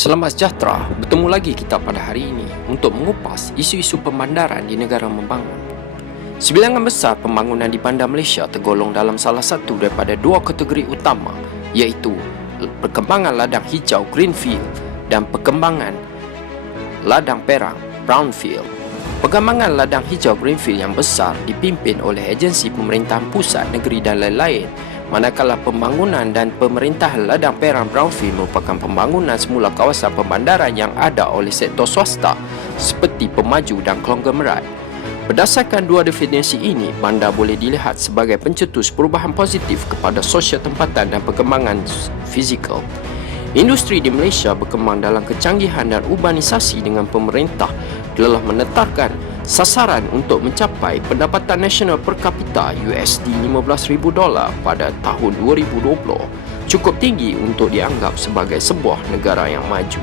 Selamat sejahtera, bertemu lagi kita pada hari ini untuk mengupas isu-isu pembandaran di negara membangun. Sebilangan besar pembangunan di bandar Malaysia tergolong dalam salah satu daripada dua kategori utama, iaitu perkembangan ladang hijau Greenfield dan perkembangan ladang perak Brownfield. Perkembangan ladang hijau Greenfield yang besar dipimpin oleh agensi pemerintahan pusat, negeri dan lain-lain, manakala pembangunan dan pemerintahan ladang perak Brownfield merupakan pembangunan semula kawasan pembandaran yang ada oleh sektor swasta seperti pemaju dan konglomerat. Berdasarkan dua definisi ini, bandar boleh dilihat sebagai pencetus perubahan positif kepada sosial tempatan dan perkembangan fizikal. Industri di Malaysia berkembang dalam kecanggihan dan urbanisasi dengan pemerintah telah menetapkan sasaran untuk mencapai pendapatan nasional per kapita USD $15,000 pada tahun 2020, cukup tinggi untuk dianggap sebagai sebuah negara yang maju.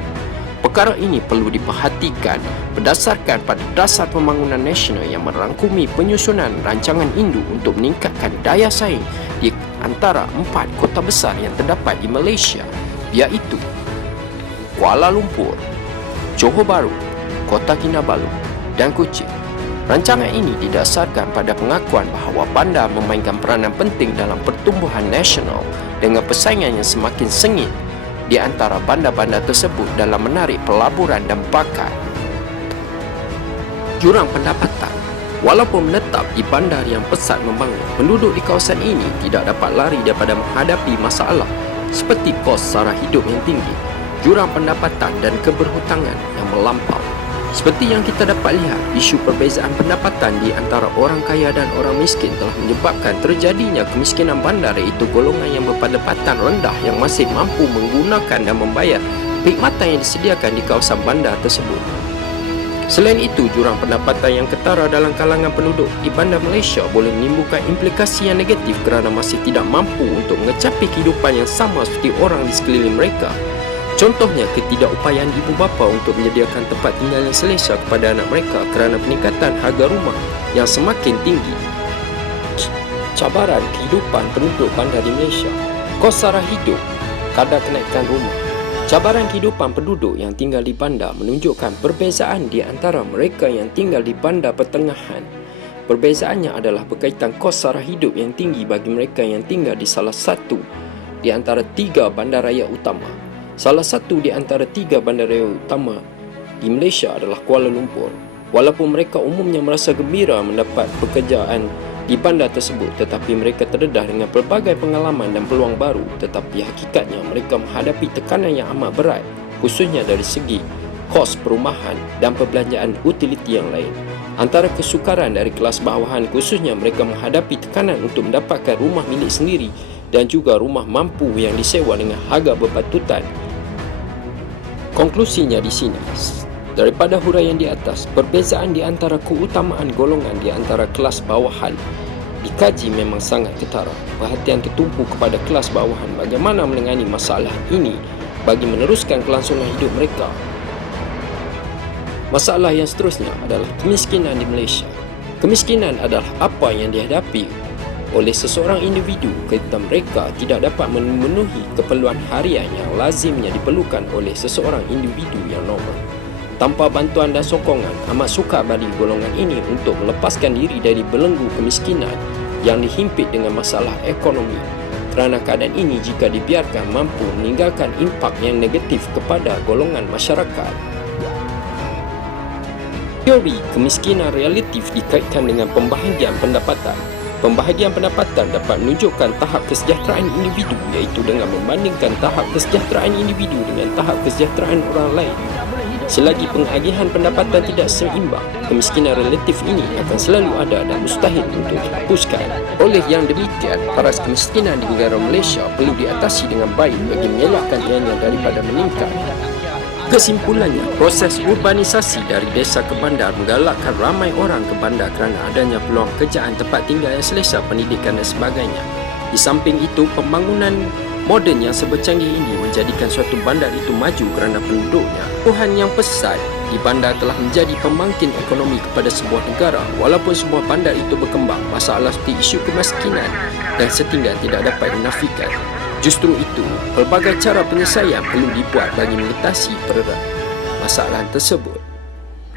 Perkara ini perlu diperhatikan berdasarkan pada dasar pembangunan nasional yang merangkumi penyusunan rancangan induk untuk meningkatkan daya saing di antara 4 kota besar yang terdapat di Malaysia, iaitu Kuala Lumpur, Johor Bahru, Kota Kinabalu dan Kuching. Rancangan ini didasarkan pada pengakuan bahawa bandar memainkan peranan penting dalam pertumbuhan nasional dengan persaingan yang semakin sengit di antara bandar-bandar tersebut dalam menarik pelaburan dan bakat. Jurang pendapatan. Walaupun menetap di bandar yang pesat membangun, penduduk di kawasan ini tidak dapat lari daripada menghadapi masalah seperti kos sara hidup yang tinggi, jurang pendapatan dan keberhutangan yang melampau. Seperti yang kita dapat lihat, isu perbezaan pendapatan di antara orang kaya dan orang miskin telah menyebabkan terjadinya kemiskinan bandar, iaitu golongan yang berpendapatan rendah yang masih mampu menggunakan dan membayar perkhidmatan yang disediakan di kawasan bandar tersebut. Selain itu, jurang pendapatan yang ketara dalam kalangan penduduk di bandar Malaysia boleh menimbulkan implikasi yang negatif kerana masih tidak mampu untuk mengecapi kehidupan yang sama seperti orang di sekeliling mereka. Contohnya, ketidakupayaan ibu bapa untuk menyediakan tempat tinggal yang selesa kepada anak mereka kerana peningkatan harga rumah yang semakin tinggi. Cabaran kehidupan penduduk bandar di Malaysia. Kos sara hidup, kadar kenaikan rumah. Cabaran kehidupan penduduk yang tinggal di bandar menunjukkan perbezaan di antara mereka yang tinggal di bandar pertengahan. Perbezaannya adalah berkaitan kos sara hidup yang tinggi bagi mereka yang tinggal di salah satu di antara 3 bandaraya utama. Salah satu di antara 3 bandaraya utama di Malaysia adalah Kuala Lumpur. Walaupun mereka umumnya merasa gembira mendapat pekerjaan di bandar tersebut, tetapi mereka terdedah dengan pelbagai pengalaman dan peluang baru, tetapi hakikatnya mereka menghadapi tekanan yang amat berat, khususnya dari segi kos perumahan dan perbelanjaan utiliti yang lain. Antara kesukaran dari kelas bawahan, khususnya mereka menghadapi tekanan untuk mendapatkan rumah milik sendiri dan juga rumah mampu yang disewa dengan harga berpatutan. Konklusinya di sini, daripada huraian di atas, perbezaan di antara keutamaan golongan di antara kelas bawahan dikaji memang sangat ketara. Perhatian tertumpu kepada kelas bawahan bagaimana menangani masalah ini bagi meneruskan kelangsungan hidup mereka. Masalah yang seterusnya adalah kemiskinan di Malaysia. Kemiskinan adalah apa yang dihadapi oleh seseorang individu ketika mereka tidak dapat memenuhi keperluan harian yang lazimnya diperlukan oleh seseorang individu yang normal. Tanpa bantuan dan sokongan, amat sukar bagi golongan ini untuk melepaskan diri dari belenggu kemiskinan yang dihimpit dengan masalah ekonomi. Kerana keadaan ini jika dibiarkan mampu meninggalkan impak yang negatif kepada golongan masyarakat. Teori kemiskinan relatif dikaitkan dengan pembahagian pendapatan. Pembahagian pendapatan dapat menunjukkan tahap kesejahteraan individu, iaitu dengan membandingkan tahap kesejahteraan individu dengan tahap kesejahteraan orang lain. Selagi pengagihan pendapatan tidak seimbang, kemiskinan relatif ini akan selalu ada dan mustahil untuk dihapuskan. Oleh yang demikian, paras kemiskinan di negara Malaysia perlu diatasi dengan baik bagi mengelakkan ianya daripada meningkat. Kesimpulannya, proses urbanisasi dari desa ke bandar menggalakkan ramai orang ke bandar kerana adanya peluang pekerjaan, tempat tinggal yang selesa, pendidikan dan sebagainya. Di samping itu, pembangunan moden yang sebercanggih ini menjadikan suatu bandar itu maju kerana penduduknya. Tuhan yang pesat di bandar telah menjadi pembangkit ekonomi kepada sebuah negara. Walaupun sebuah bandar itu berkembang, masalah seperti isu kemiskinan dan setinggal tidak dapat dinafikan. Justru itu, pelbagai cara penyelesaian perlu dibuat bagi mengatasi masalah tersebut.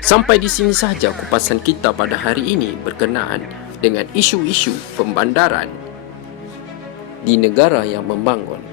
Sampai di sini sahaja kupasan kita pada hari ini berkenaan dengan isu-isu pembandaran di negara yang membangun.